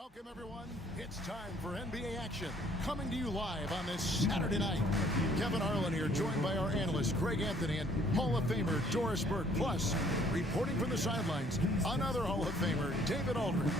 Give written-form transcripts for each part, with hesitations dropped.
Welcome, everyone. It's time for NBA action. Coming to you live on this Saturday night. Kevin Harlan here, joined by our analyst, Greg Anthony, and Hall of Famer, Doris Burke. Plus, reporting from the sidelines, another Hall of Famer, David Aldridge.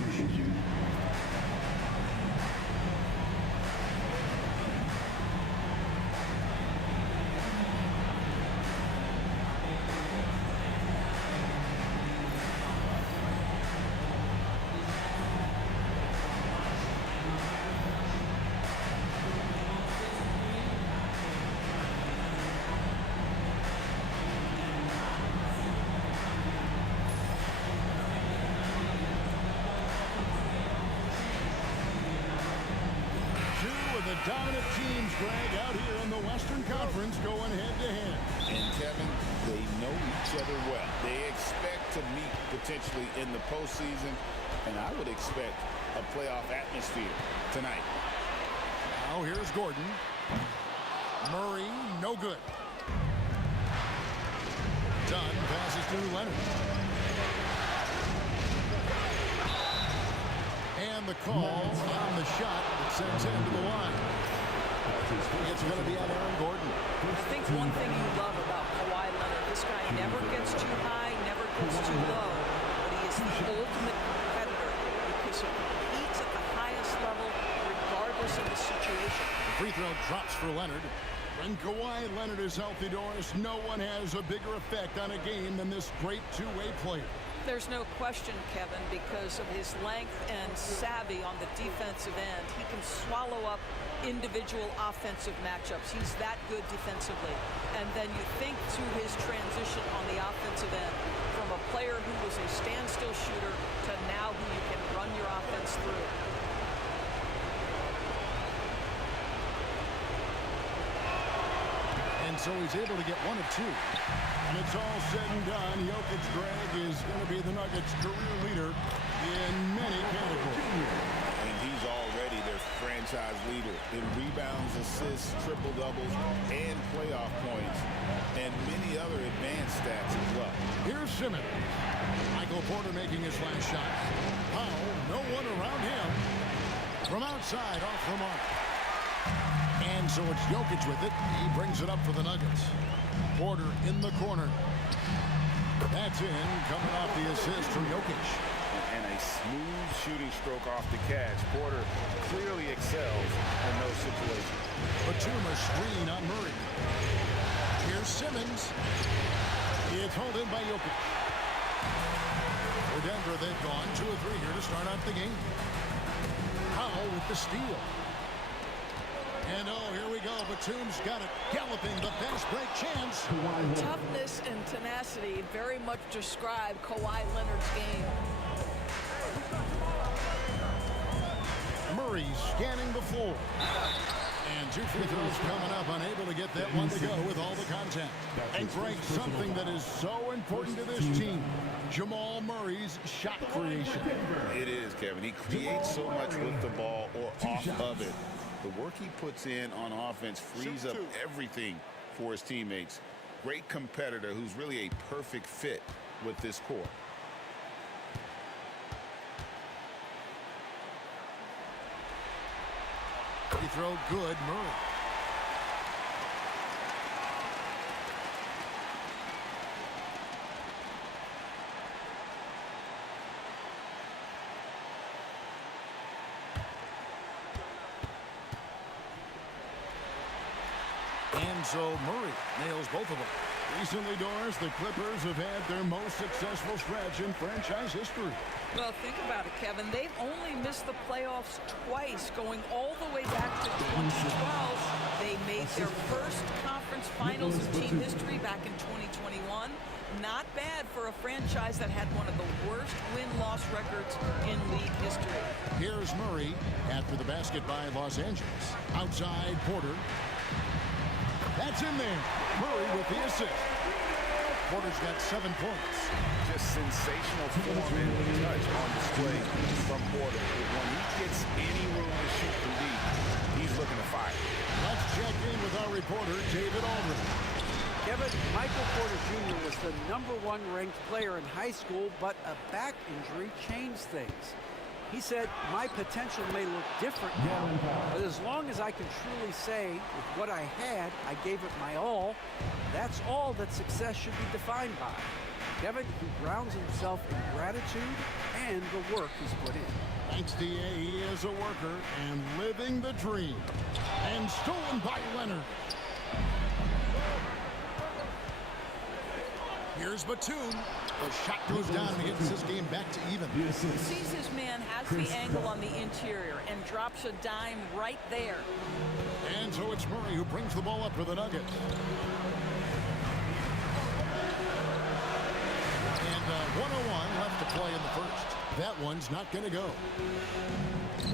2 of the dominant teams, Greg, out here in the Western Conference going head-to-head. And, Kevin, they know each other well. They expect to meet potentially in the postseason, and I would expect a playoff atmosphere tonight. Now here's Gordon. Murray, no good. Dunn passes to Leonard. And the call on the shot that sends him to the line. It's going to be on Aaron Gordon. I think one thing you love about Kawhi Leonard, this guy never gets too high, never gets too low, but he is the ultimate competitor because he competes at the highest level regardless of the situation. The free throw drops for Leonard. When Kawhi Leonard is healthy, Doris, no one has a bigger effect on a game than this great two-way player. There's no question, Kevin, because of his length and savvy on the defensive end. He can swallow up individual offensive matchups. He's that good defensively. And then you think to his transition on the offensive end from a player who was a standstill shooter to now who you can run your offense through. And so he's able to get 1 of 2. And it's all said and done. Jokic, Greg, is going to be the Nuggets' career leader in many categories. And he's already their franchise leader in rebounds, assists, triple-doubles, and playoff points, and many other advanced stats as well. Here's Simmons. Michael Porter making his last shot. Powell, no one around him. From outside, off the mark. And so it's Jokic with it. He brings it up for the Nuggets. Porter in the corner. That's in, coming off the assist from Jokic. And a smooth shooting stroke off the catch. Porter clearly excels in those situations. Batum a screen on Murray. Here's Simmons. It's held in by Jokic. For Denver, they've gone 2 of 3 here to start out the game. Powell with the steal. And oh, here we go. Batum's got it. Galloping the fast break chance. Toughness and tenacity very much describe Kawhi Leonard's game. Murray scanning the floor. And 2 free throws coming up. Unable to get that one to go with all the contact. And Greg, something that is so important to this team. Jamal Murray's shot creation. It is, Kevin. He creates so much with the ball or off of it. The work he puts in on offense frees up everything for his teammates. Great competitor who's really a perfect fit with this core. Free throw good, Murray. And so Murray nails both of them. Recently, Doris, the Clippers have had their most successful stretch in franchise history. Well, think about it, Kevin. They've only missed the playoffs twice, going all the way back to 2012. They made their first conference finals in team history back in 2021. Not bad for a franchise that had one of the worst win-loss records in league history. Here's Murray after the basket by Los Angeles. Outside, Porter. That's in there. Murray with the assist. Porter's got 7 points. Just sensational form and touch on display from Porter. When he gets any room to shoot from deep, he's looking to fire. Let's check in with our reporter, David Aldridge. Kevin, Michael Porter Jr. was the #1 ranked player in high school, but a back injury changed things. He said, my potential may look different now, but as long as I can truly say with what I had, I gave it my all, that's all that success should be defined by. Kevin, he grounds himself in gratitude and the work he's put in. Thanks, D.A. He is a worker and living the dream. And stolen by Leonard. Here's Batum. The shot goes down and gets this game back to even. Sees his man has the angle on the interior and drops a dime right there. And so it's Murray who brings the ball up for the Nuggets. And 1:01 left to play in the first. That one's not going to go.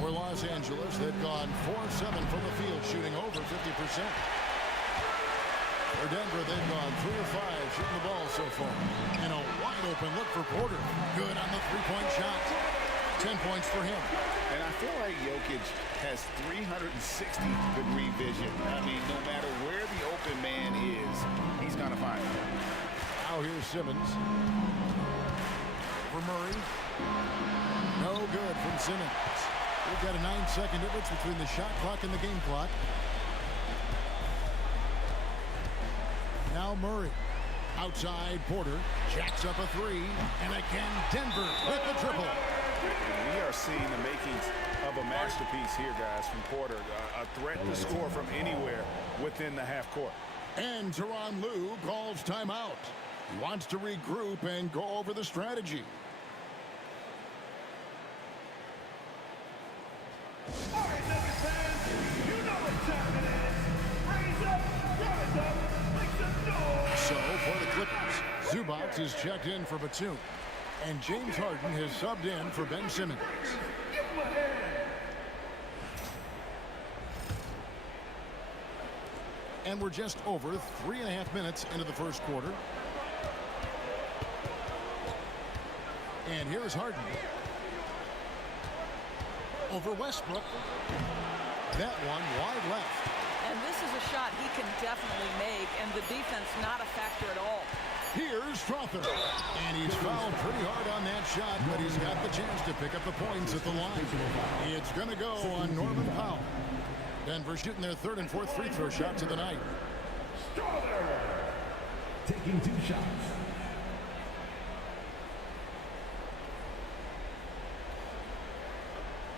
For Los Angeles, they've gone 4-7 from the field, shooting over 50%. For Denver, they've gone 3 of 5 shooting the ball so far. And a wide open look for Porter. Good on the three-point shot. 10 points for him. And I feel like Jokic has 360-degree vision. I mean, no matter where the open man is, he's going to find him. Now here's Simmons. For Murray. No good from Simmons. We've got a 9-second difference between the shot clock and the game clock. Now Murray. Outside Porter. Jacks up a three. And again Denver with the triple. We are seeing the makings of a masterpiece here, guys, from Porter. A threat to score from anywhere within the half court. And Tyronn Lue calls timeout. He wants to regroup and go over the strategy. All right, Nuggets fans, you know what time it is. Raise up, rise up, make some noise. So for the Clippers, Zubac is checked in for Batum. And James Harden has subbed in for Ben Simmons. Give him a hand. And we're just over 3.5 minutes into the first quarter. And here's Harden. Over Westbrook. That one wide left. And this is a shot he can definitely make, and the defense not a factor at all. Here's Strother. And he's fouled pretty hard on that shot, but he's got the chance to pick up the points at the line. It's going to go on Norman Powell. Denver shooting their third and fourth free throw shots of the night. Taking 2 shots.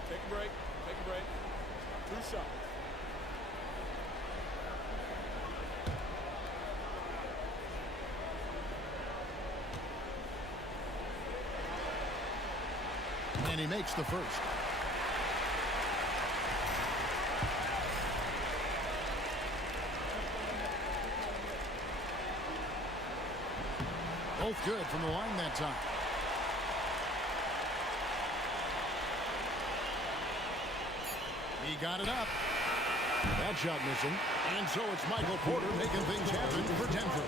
Take a break. Take a break. 2 shots. And he makes the first. Both good from the line that time. He got it up. That shot missing. And so it's Michael Porter making things happen for Denver.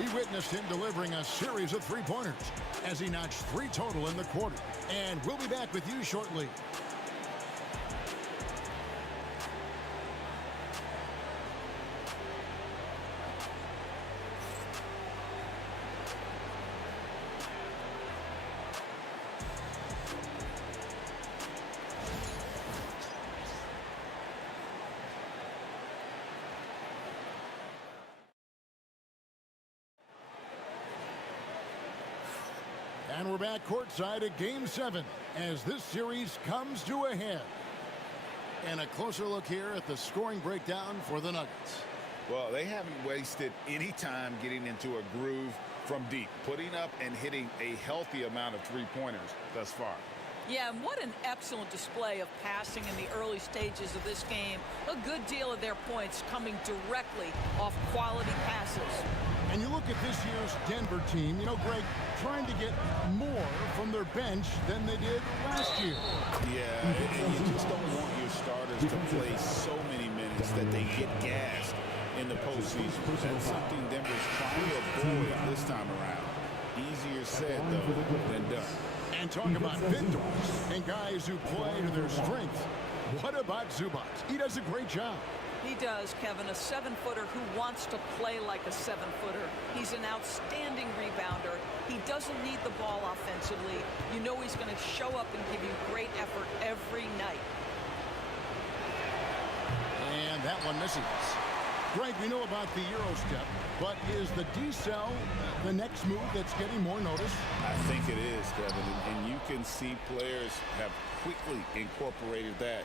We witnessed him delivering a series of three-pointers as he notched 3 total in the quarter. And we'll be back with you shortly. And we're back courtside at Game 7 as this series comes to a head. And a closer look here at the scoring breakdown for the Nuggets. Well, they haven't wasted any time getting into a groove from deep, putting up and hitting a healthy amount of three-pointers thus far. Yeah, and what an excellent display of passing in the early stages of this game. A good deal of their points coming directly off quality passes. And you look at this year's Denver team, you know, Greg, trying to get more from their bench than they did last year. Yeah, and you just don't want your starters to play so many minutes that they get gassed in the postseason. That's something Denver's trying to avoid this time around. Easier said, though, than done. And talk about victors and guys who play to their strength. What about Zubac? He does a great job. He does, Kevin, a 7-footer who wants to play like a 7-footer. He's an outstanding rebounder. He doesn't need the ball offensively. You know he's going to show up and give you great effort every night. And that one misses. Greg, we know about the Euro step, but is the decel the next move that's getting more notice? I think it is, Kevin, and you can see players have quickly incorporated that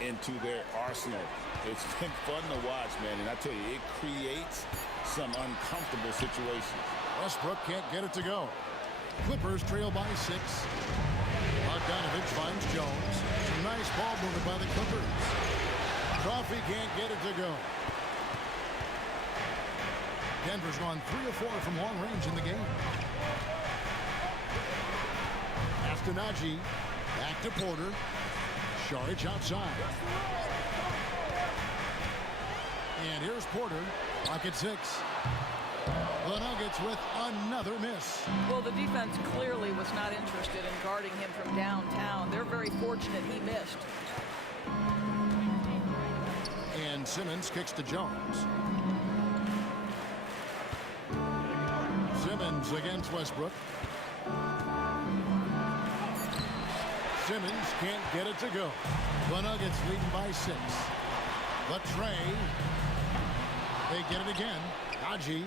into their arsenal. It's been fun to watch, man, and I tell you, it creates some uncomfortable situations. Westbrook can't get it to go. Clippers trail by 6. Bogdanovich finds Jones. Nice ball movement by the Clippers. Coffee can't get it to go. Denver's gone 3 of 4 from long range in the game. Astanaji back to Porter. Saric outside. And here's Porter. Pocket 6. The Nuggets with another miss. Well, the defense clearly was not interested in guarding him from downtown. They're very fortunate he missed. And Simmons kicks to Jones. Simmons against Westbrook. Simmons can't get it to go. The Nuggets leading by 6. The tray. They get it again. Haji.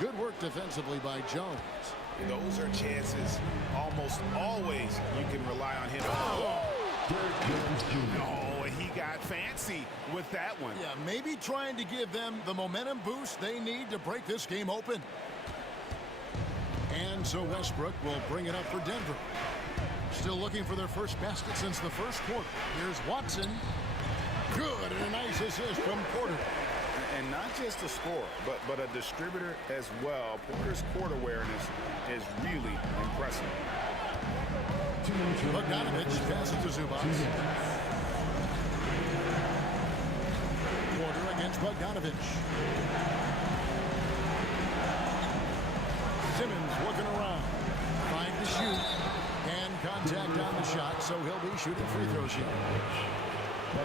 Good work defensively by Jones. Those are chances almost always you can rely on him. Oh, and he got fancy with that one. Yeah, maybe trying to give them the momentum boost they need to break this game open. And so Westbrook will bring it up for Denver. Still looking for their first basket since the first quarter. Here's Watson. Good, and a nice assist from Porter. And not just a scorer, but a distributor as well. Porter's court awareness is really impressive. Bogdanovich passes to Zubac. Porter against Bogdanovich. Simmons looking around. Find the shoot. And contact on the shot, so he'll be shooting free throws here.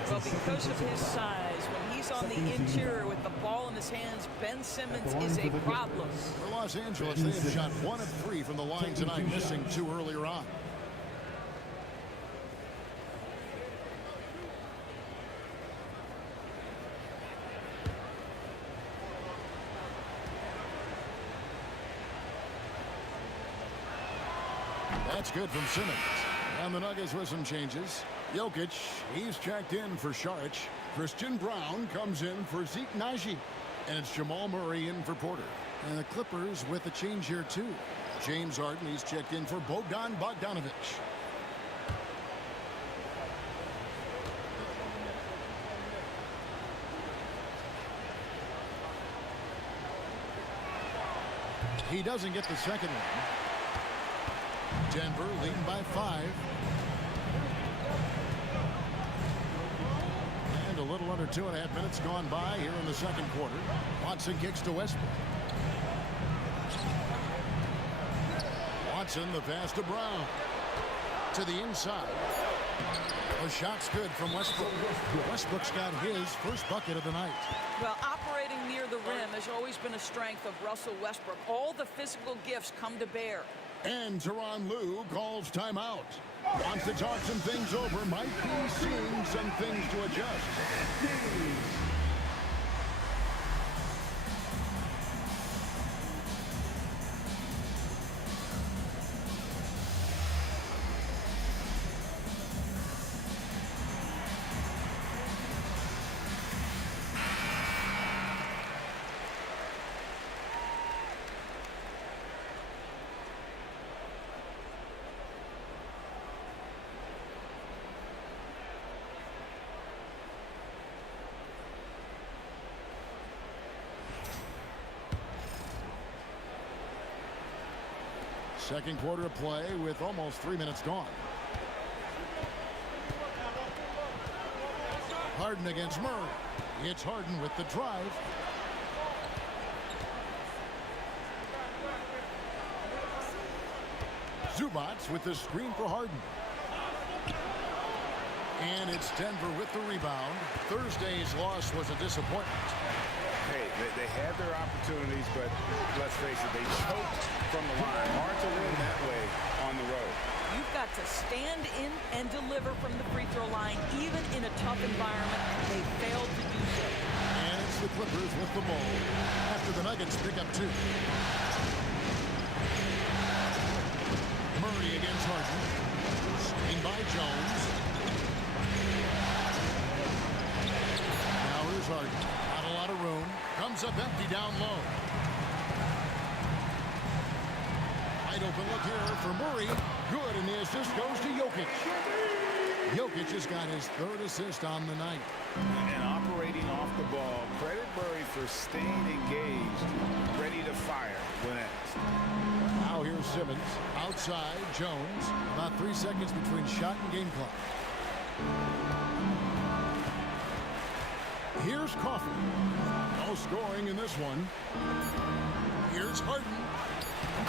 Well, because of his size, when he's on the interior with the ball in his hands, Ben Simmons is a problem. For Los Angeles, they have shot 1 of 3 from the line tonight, missing 2 earlier on. That's good from Simmons. And the Nuggets with some changes. Jokic, he's checked in for Saric. Christian Brown comes in for Zeke Naji. And it's Jamal Murray in for Porter. And the Clippers with a change here, too. James Harden, he's checked in for Bogdan Bogdanovich. He doesn't get the second one. Denver leading by 5. And a little under 2.5 minutes gone by here in the second quarter. Watson kicks to Westbrook. Watson, the pass to Brown. To the inside. The shot's good from Westbrook. Westbrook's got his first bucket of the night. Well, operating near the rim has always been a strength of Russell Westbrook. All the physical gifts come to bear. And Tyronn Lue calls timeout. Wants to talk some things over. Might be seeing some things to adjust. Second quarter of play with almost 3 minutes gone. Harden against Murray. It's Harden with the drive. Zubac with the screen for Harden. And it's Denver with the rebound. Thursday's loss was a disappointment. Hey, they had their opportunities, but let's face it, they choked from the line. Hard to win that way on the road. You've got to stand in and deliver from the free throw line, even in a tough environment. They failed to do so. And it's the Clippers with the ball after the Nuggets pick up 2. Murray against Harden. Screen by Jones. Now here's Harden. Not a lot of room. Comes up empty down low. Wide open look here for Murray. Good, and the assist goes to Jokic. Jokic has got his 3rd assist on the night. And operating off the ball, credit Murray for staying engaged, ready to fire when asked. Now here's Simmons. Outside, Jones. About 3 seconds between shot and game clock. Here's Coffey. No scoring in this one. Here's Harden.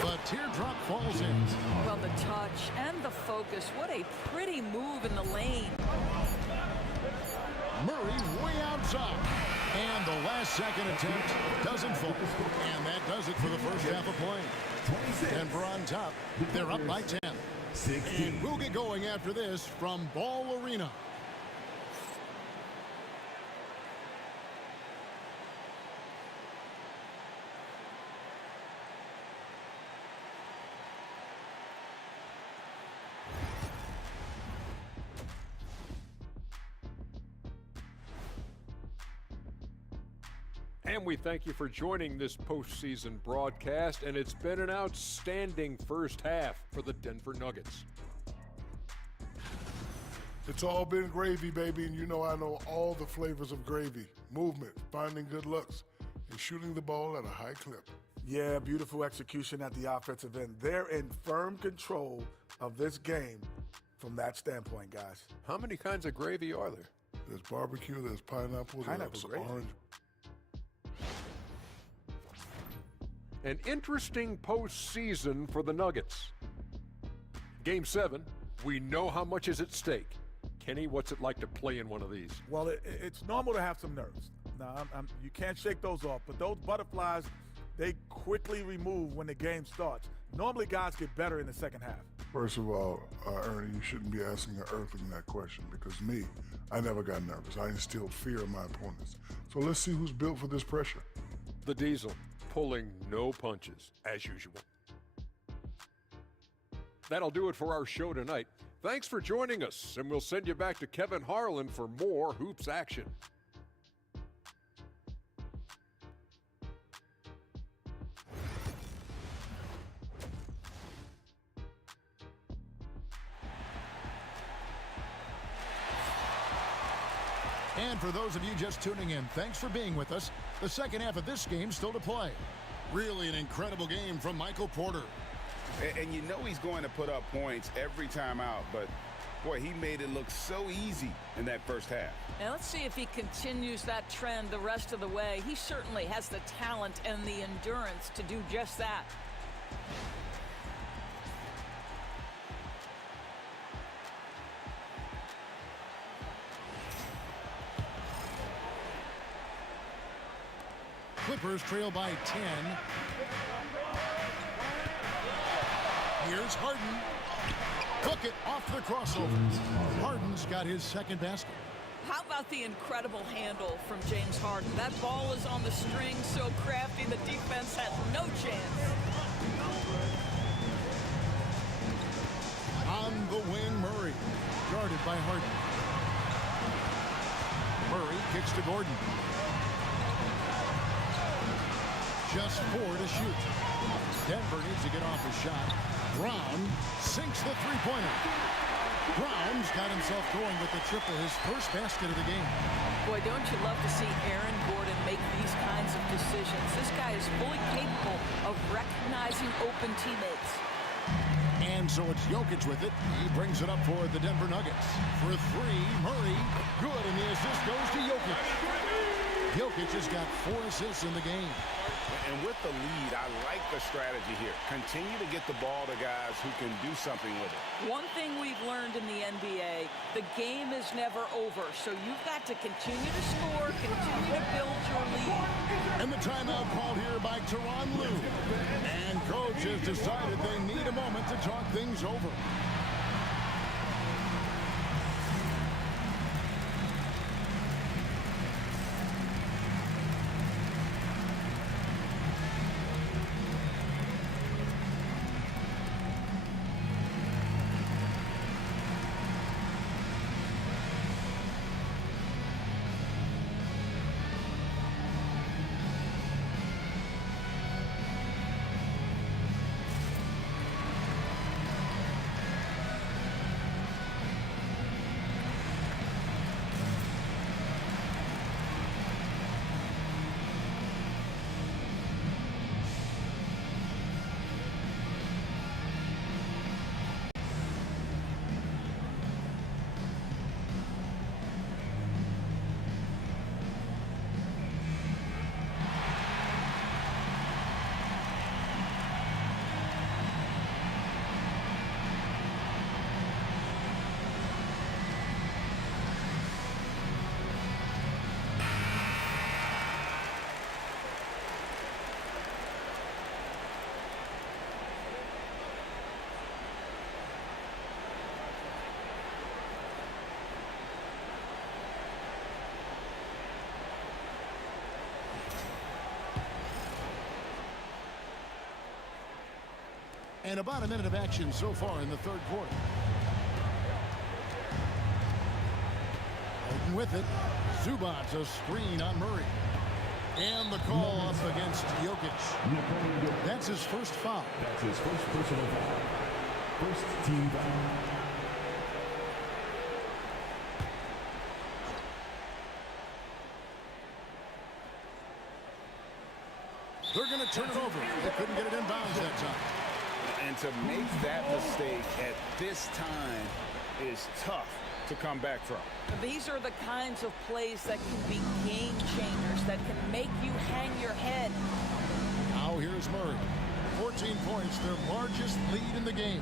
The teardrop falls in. Well, the touch and the focus. What a pretty move in the lane. Murray way outside. And the last second attempt doesn't fall. And that does it for the first half of play. Denver on top. They're up by 10. And we'll get going after this from Ball Arena. And we thank you for joining this postseason broadcast, and it's been an outstanding first half for the Denver Nuggets. It's all been gravy, baby, and you know I know all the flavors of gravy. Movement, finding good looks, and shooting the ball at a high clip. Yeah, beautiful execution at the offensive end. They're in firm control of this game from that standpoint, guys. How many kinds of gravy are there? There's barbecue, there's pineapple, there's gravy. orange. An interesting postseason for the Nuggets. Game 7, we know how much is at stake. Kenny, what's it like to play in one of these? Well, it's normal to have some nerves. Now, you can't shake those off, but those butterflies, they quickly remove when the game starts. Normally, guys get better in the second half. First of all, Ernie, you shouldn't be asking an earthling that question because me, I never got nervous. I instilled fear in my opponents. So let's see who's built for this pressure. The Diesel, pulling no punches, as usual. That'll do it for our show tonight. Thanks for joining us, and we'll send you back to Kevin Harlan for more hoops action. And for those of you just tuning in, thanks for being with us. The second half of this game still to play. Really an incredible game from Michael Porter. And you know he's going to put up points every time out, but boy, he made it look so easy in that first half. And let's see if he continues that trend the rest of the way. He certainly has the talent and the endurance to do just that. Clippers trail by 10. Here's Harden. Took it off the crossover. Harden's got his second basket. How about the incredible handle from James Harden? That ball is on the string, so crafty the defense had no chance. On the wing, Murray. Guarded by Harden. Murray kicks to Gordon. Just 4 to shoot. Denver needs to get off a shot. Brown sinks the three-pointer. Brown's got himself going with the triple, his first basket of the game. Boy, don't you love to see Aaron Gordon make these kinds of decisions. This guy is fully capable of recognizing open teammates. And so it's Jokic with it. He brings it up for the Denver Nuggets. For 3, Murray. Good, and the assist goes to Jokic. Jokic has got 4 assists in the game. And with the lead, I like the strategy here. Continue to get the ball to guys who can do something with it. One thing we've learned in the NBA, the game is never over. So you've got to continue to score, continue to build your lead. And the timeout called here by Tyronn Lue. And coach has decided they need a moment to talk things over. And about a minute of action so far in the third quarter. Holden with it. Zubac, a screen on Murray. And the call up against Jokic. That's his first foul. That's his first personal foul. First team foul. They're going to turn it over. They couldn't get it in bounds that time. And to make that mistake at this time is tough to come back from. These are the kinds of plays that can be game changers, that can make you hang your head. Now here's Murray. 14 points, their largest lead in the game.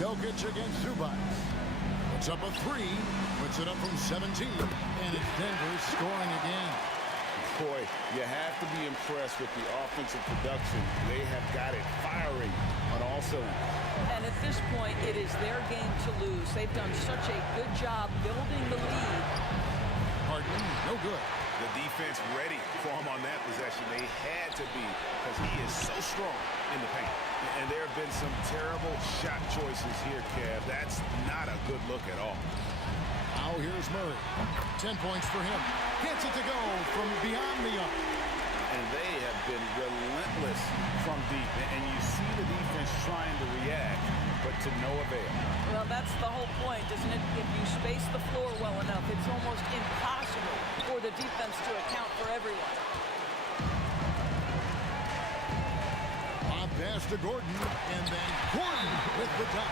Jokic against Zubac. Puts up a 3, puts it up from 17, and it's Denver scoring again. Boy, you have to be impressed with the offensive production. They have got it firing on all cylinders. And at this point, it is their game to lose. They've done such a good job building the lead. Harden, no good. The defense ready for him on that possession. They had to be, because he is so strong in the paint. And there have been some terrible shot choices here, Kev. That's not a good look at all. Now here's Murray. 10 points for him. Gets it to go from beyond the arc. And they have been relentless from deep. And you see the defense trying to react, but to no avail. Well, that's the whole point, isn't it? If you space the floor well enough, it's almost impossible for the defense to account for everyone. Bob pass to Gordon, and then Gordon with the top.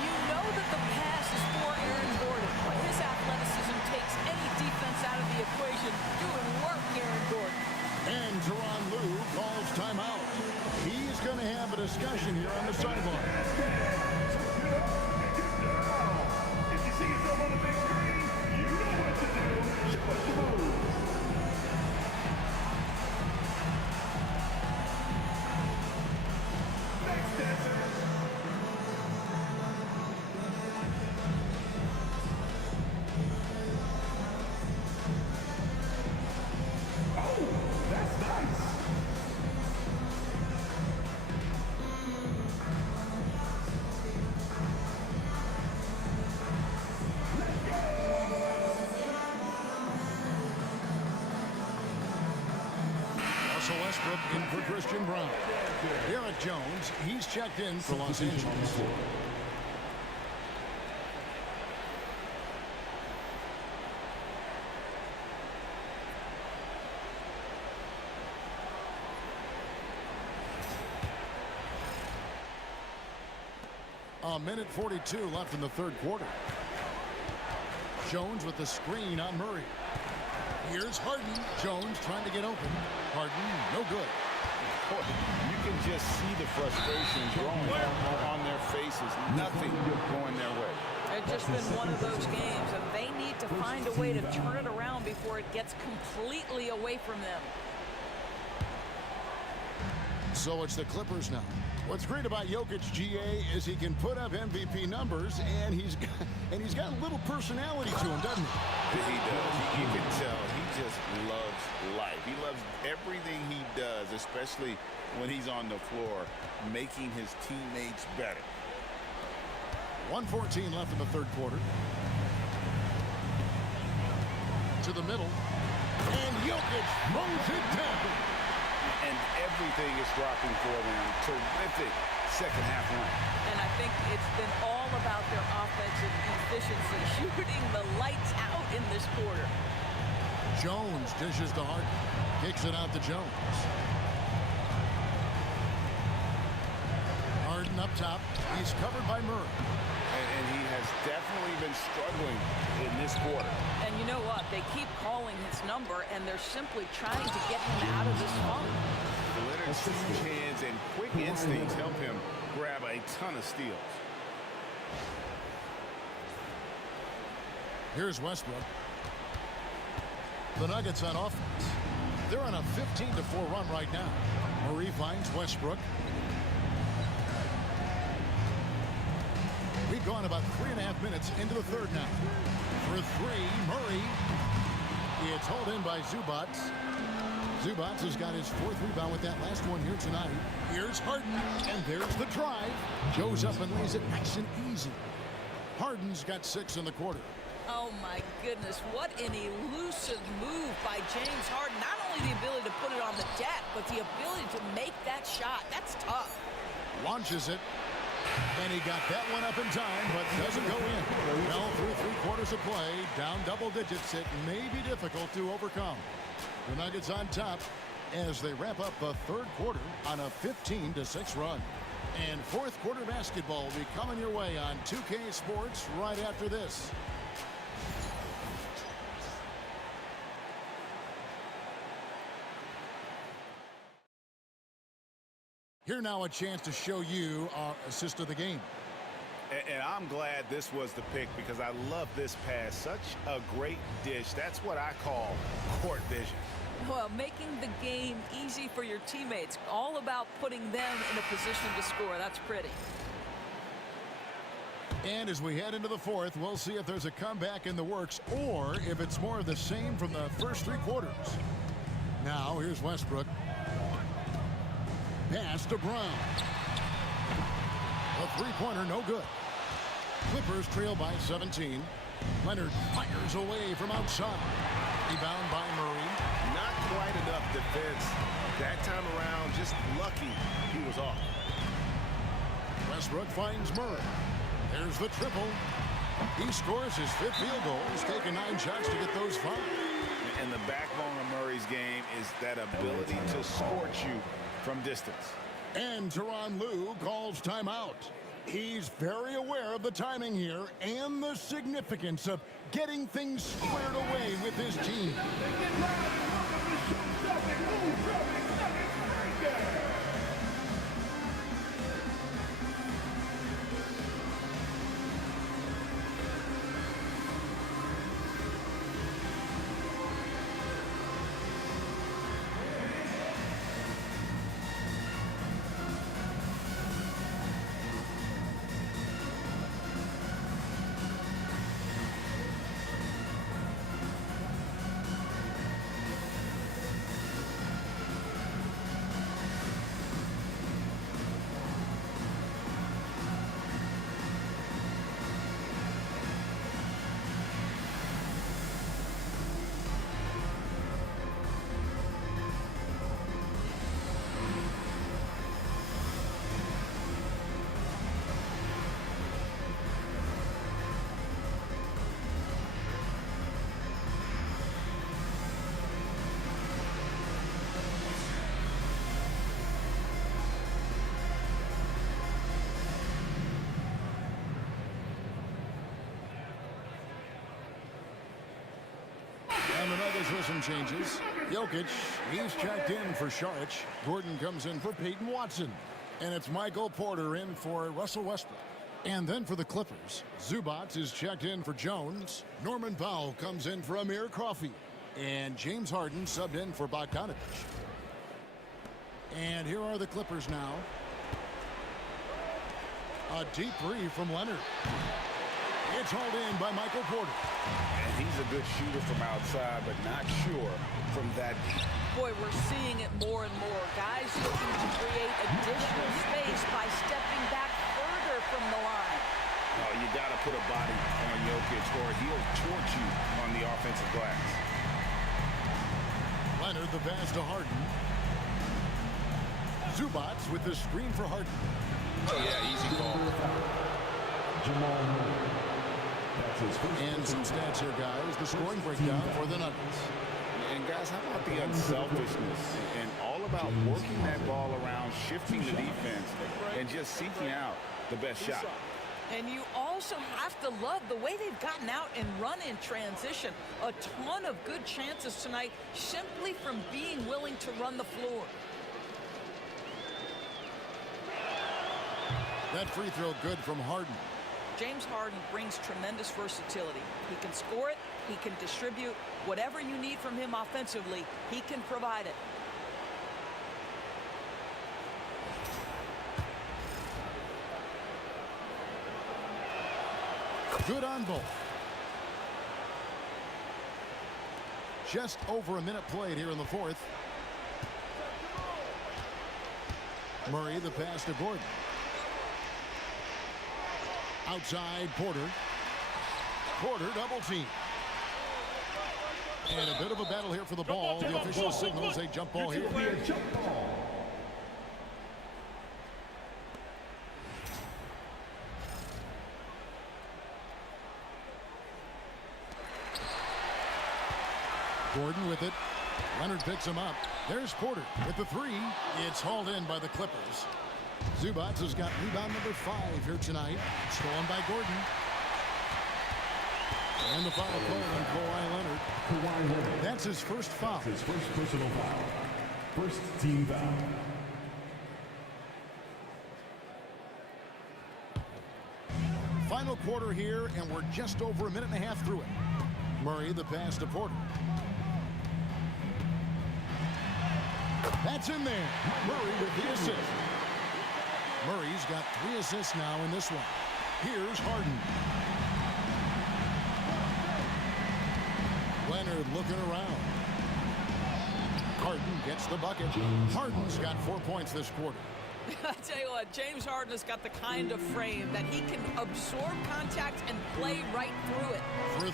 You know that the pass is for Aaron Gordon, but his athleticism takes any defense out of the equation. Doing work, Aaron Gordon. And Tyronn Lue calls timeout. He's going to have a discussion here on the sideline. If you see yourself on the big screen, you know what to do. Show us the moves. Next dancer. Westbrook in for Christian Brown. Derek Jones, he's checked in for Los Angeles. A minute 42 left in the third quarter. Jones with the screen on Murray. Here's Harden. Jones trying to get open. Harden, no good. Boy, you can just see the frustration growing on their faces. Nothing going their way. It's just been one of those games, and they need to find a way to turn it around before it gets completely away from them. So it's the Clippers now. What's great about Jokic, GA, is he can put up MVP numbers, and he's got a little personality to him, doesn't he? He does. You can tell he just loves life. He loves everything he does, especially when he's on the floor, making his teammates better. 1:14 left in the third quarter. To the middle. And Jokic mows it down. And everything is dropping for them. Terrific second half run. And I think it's been all about their offensive efficiency, shooting the lights out in this quarter. Jones dishes to Harden. Kicks it out to Jones. Harden up top. He's covered by Murray. And he has definitely been struggling in this quarter. And you know what? They keep calling his number, and they're simply trying to get him out of this funk. Leonard's huge hands and quick instincts help him grab a ton of steals. Here's Westbrook. The Nuggets on offense. They're on a 15-4 run right now. Murray finds Westbrook. We've gone about 3.5 minutes into the third now. For three, Murray. It's hauled in by Zubac. Zubac has got his fourth rebound with that last one here tonight. Here's Harden, and there's the drive. Goes up and lays it nice and easy. Harden's got 6 in the quarter. Oh, my goodness. What an elusive move by James Harden. Not only the ability to put it on the deck, but the ability to make that shot. That's tough. Launches it. And he got that one up in time, but doesn't go in. Well, through 3 quarters of play, down double digits, it may be difficult to overcome. The Nuggets on top as they wrap up the third quarter on a 15-6 run. And fourth quarter basketball will be coming your way on 2K Sports right after this. Here now a chance to show you our assist of the game. And I'm glad this was the pick because I love this pass. Such a great dish. That's what I call court vision. Well, making the game easy for your teammates. All about putting them in a position to score. That's pretty. And as we head into the fourth, we'll see if there's a comeback in the works or if it's more of the same from the first 3 quarters. Now, here's Westbrook. Pass to Brown. A three-pointer, no good. Clippers trail by 17. Leonard fires away from outside. Rebound by Murray. Not quite enough defense. That time around, just lucky he was off. Westbrook finds Murray. There's the triple. He scores his 5th field goal. He's taken 9 shots to get those 5. And the backbone of Murray's game is that ability to scorch you from distance. And Tyronn Lue calls timeout. He's very aware of the timing here and the significance of getting things squared away with his team. And the Nuggets with some changes. Jokic, he's checked in for Saric. Gordon comes in for Peyton Watson. And it's Michael Porter in for Russell Westbrook. And then for the Clippers, Zubac is checked in for Jones. Norman Powell comes in for Amir Coffey. And James Harden subbed in for Bogdanovich. And here are the Clippers now. A deep three from Leonard. It's hauled in by Michael Porter. And he's a good shooter from outside, but not sure from that deep. Boy, we're seeing it more and more. Guys looking to create additional space by stepping back further from the line. Oh, you got to put a body on Jokic or he'll torch you on the offensive glass. Leonard the pass to Harden. Zubac with the screen for Harden. Oh, yeah, easy call. Jamal Murray. That's his first. And some stats here, guys. The scoring breakdown for the Nuggets. And guys, how about the unselfishness and all about working that ball around, shifting the defense, and just seeking out the best shot. And you also have to love the way they've gotten out and run in transition. A ton of good chances tonight simply from being willing to run the floor. That free throw good from Harden. James Harden brings tremendous versatility. He can score it, he can distribute. Whatever you need from him offensively, he can provide it. Good on both. Just over a minute played here in the fourth. Murray the pass to Gordon. Outside Porter. Porter double team. And a bit of a battle here for the ball. The official signals a jump ball here. Jump ball. Gordon with it. Leonard picks him up. There's Porter with the three. It's hauled in by the Clippers. Zubac has got rebound number 5 here tonight. Stolen by Gordon. And the foul call on Kawhi Leonard. That's his first foul. His first personal foul. First team foul. Final quarter here, and we're just over a minute and a half through it. Murray the pass to Porter. That's in there. Murray with the assist. Murray's got 3 assists now in this one. Here's Harden. Leonard looking around. Harden gets the bucket. Harden's got 4 points this quarter. I tell you what, James Harden has got the kind of frame that he can absorb contact and play right through it. For 3,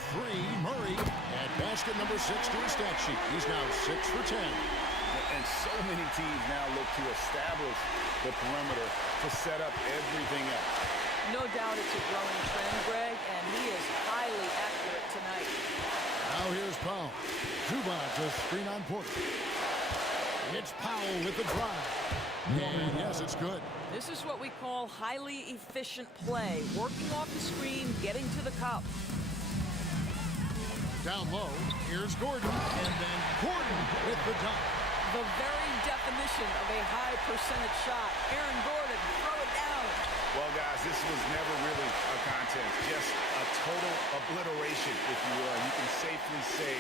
Murray at basket number 6 to his stat sheet. He's now 6 for 10. And so many teams now look to establish the perimeter to set up everything else. No doubt it's a growing trend, Greg, and he is highly accurate tonight. Now here's Powell. Zubac a screen on Porter. It's Powell with the drive. And yes, it's good. This is what we call highly efficient play. Working off the screen, getting to the cup. Down low, here's Gordon. And then Gordon with the dunk. The very definition of a high percentage shot. Aaron Gordon, throw it down. Well, guys, this was never really a contest. Just a total obliteration, if you will. You can safely say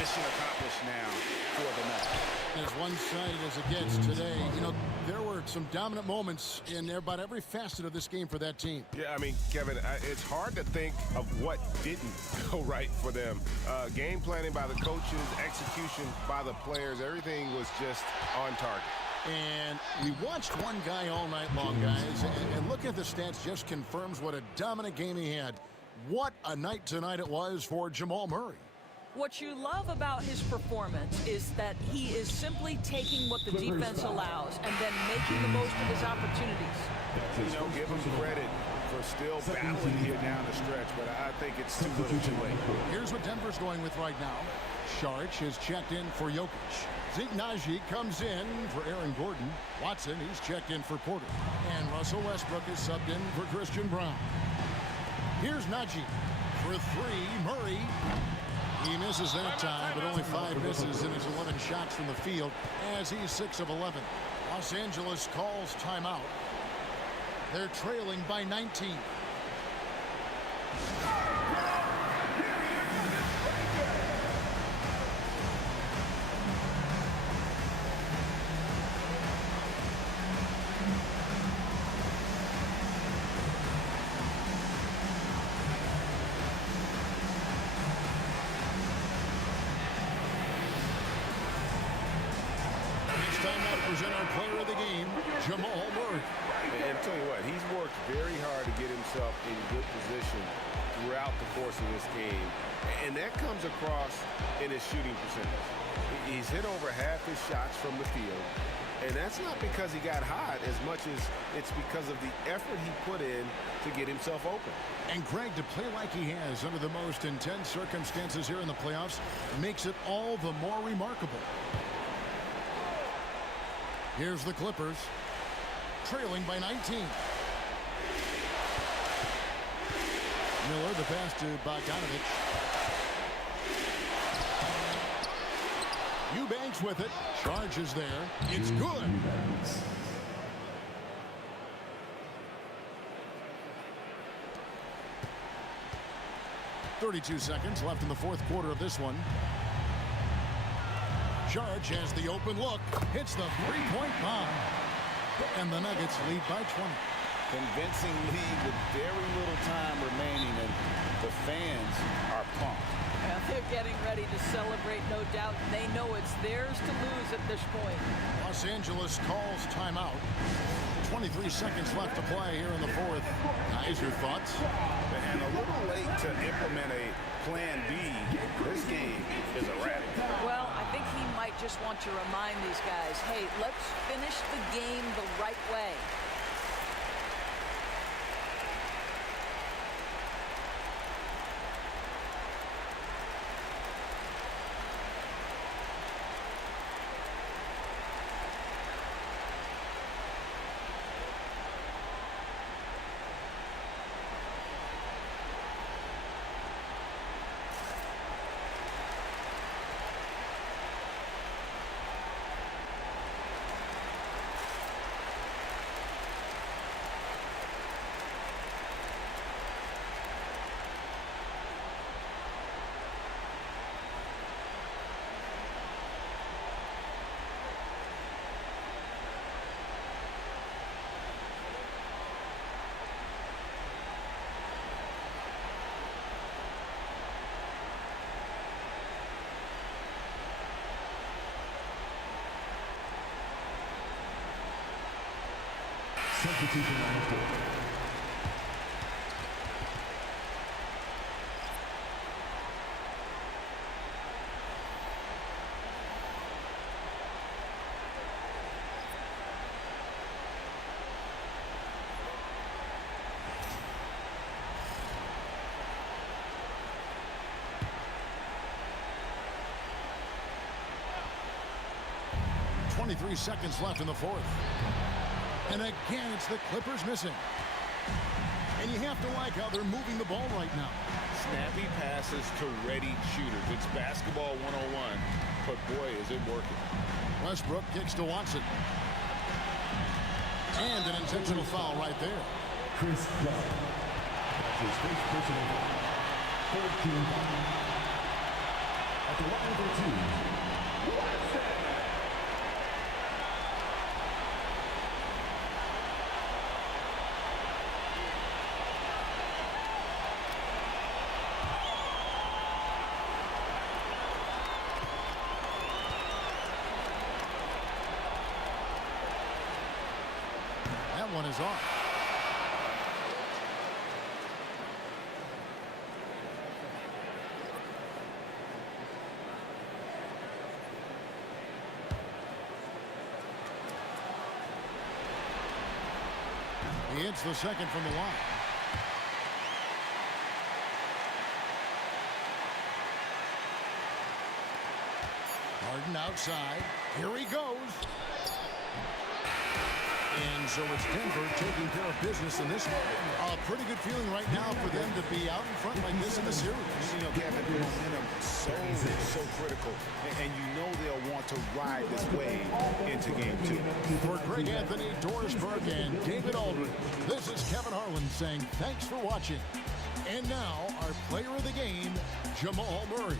mission accomplished now for the Nuggets. As one-sided as it gets today, you know, there were some dominant moments in about every facet of this game for that team. Yeah, I mean, Kevin, it's hard to think of what didn't go right for them. Game planning by the coaches, execution by the players, everything was just on target. And we watched one guy all night long, guys, and looking at the stats just confirms what a dominant game he had. What a night tonight it was for Jamal Murray. What you love about his performance is that he is simply taking what the defense allows and then making the most of his opportunities. You know, give him credit for still battling here down the stretch, but I think it's too little too late. Here's what Denver's going with right now. Saric is checked in for Jokic. Zeke Naji comes in for Aaron Gordon. Watson, he's checked in for Porter. And Russell Westbrook is subbed in for Christian Brown. Here's Naji for 3. Murray. He misses that time, but only 5 misses in his 11 shots from the field as he's 6 of 11. Los Angeles calls timeout. They're trailing by 19. Time now to present our player of the game, Jamal Murray. And tell you what, he's worked very hard to get himself in good position throughout the course of this game. And that comes across in his shooting percentage. He's hit over half his shots from the field. And that's not because he got hot as much as it's because of the effort he put in to get himself open. And Greg, to play like he has under the most intense circumstances here in the playoffs makes it all the more remarkable. Here's the Clippers, trailing by 19. Miller, the pass to Bogdanovich. Eubanks with it. Charges there. It's good. 32 seconds left in the fourth quarter of this one. Charge has the open look, hits the three-point bomb, and the Nuggets lead by 20. Convincing lead with very little time remaining, and the fans are pumped. Well, they're getting ready to celebrate, no doubt. They know it's theirs to lose at this point. Los Angeles calls timeout. 23 seconds left to play here in the fourth. Guys, your thoughts? And a little late to implement a plan B. This game is a wrap. Well, I think he might just want to remind these guys, hey, let's finish the game the right way. Substitution on the field. Three seconds left in the fourth. And again, it's the Clippers missing. And you have to like how they're moving the ball right now. Snappy passes to ready shooters. It's basketball 101, but boy, is it working. Westbrook kicks to Watson. And an intentional foul right there. Chris Dunn. That's his first personal foul. Third team foul. At the line for two. One is off. He hits the second from the line. Harden outside. Here he goes. So it's Denver taking care of business in this one. A pretty good feeling right now for them to be out in front like this in the series. You know, Kevin, momentum so critical. And you know they'll want to ride this wave into game 2. For Greg Anthony, Doris Burke, and David Aldridge, this is Kevin Harlan saying thanks for watching. And now, our player of the game, Jamal Murray.